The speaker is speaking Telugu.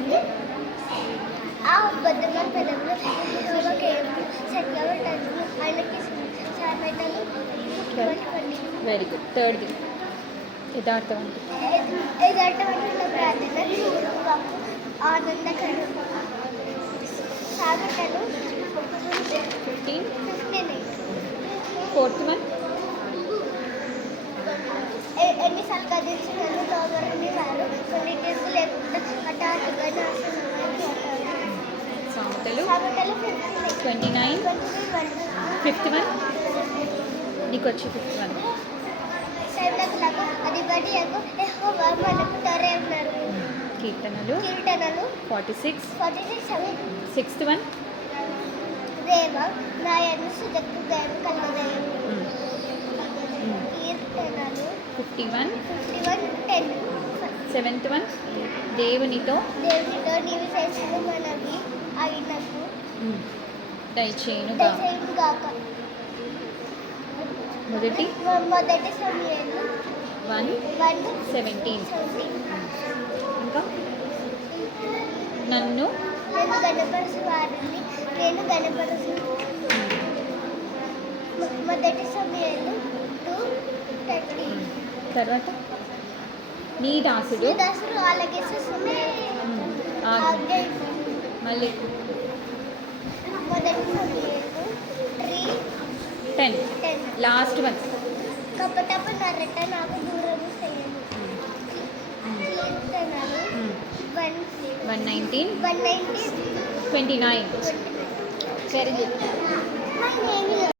రాయండి. ఆ బద్దమంతరంలో కేవలం చక్రవర్తను ఆయనకి సామెతలు వెరీ గుడ్. థర్డ్ది యథార్థవంతుడు. యథార్థవంతుల ప్రార్థన పూర్వకము ఆనందకరం. సామెతలు 15. 15. ఫోర్త్ వన్ ఎన్నిసార్లు కదిలించినను లోబడని వారు కొన్నిటికి లేకుండా హఠాత్తుగా నాశనమై పోతారు. సామెతలు సామెతలు 29. 29. ఫిఫ్త్ వన్ నీకు వచ్చి ఫిఫ్త్ వన్ సైనికులకు అధిపతి యెహోవా మనకు తోడై ఉన్నారు. కీర్తనలు 46. 46. సిక్స్త్ వన్ దేవ నా యందు దయ కలుగజేయము. కీర్తనలు 51. 10. సెవెంత్ వన్ దేవునితో దేవునితో నీవు చేసిన మనవి ఆయనకు దయచేయునుగా. దయచేయునుగాక. మొదటి సమూయేలు 1:17. ఇంకా నన్ను గణపరచు వారిని నేను గణపరచు. మొదటి సమూయేలు 2:30. తర్వాత నీ దాసుడు అలాగే మళ్ళీ మొదటి సమూయేలు 10. 3:10. లాస్ట్ వన్ కపటపు నరట నాకు దూరము చేయను. కీర్తనలు 119. 119. 29. Very good. My name is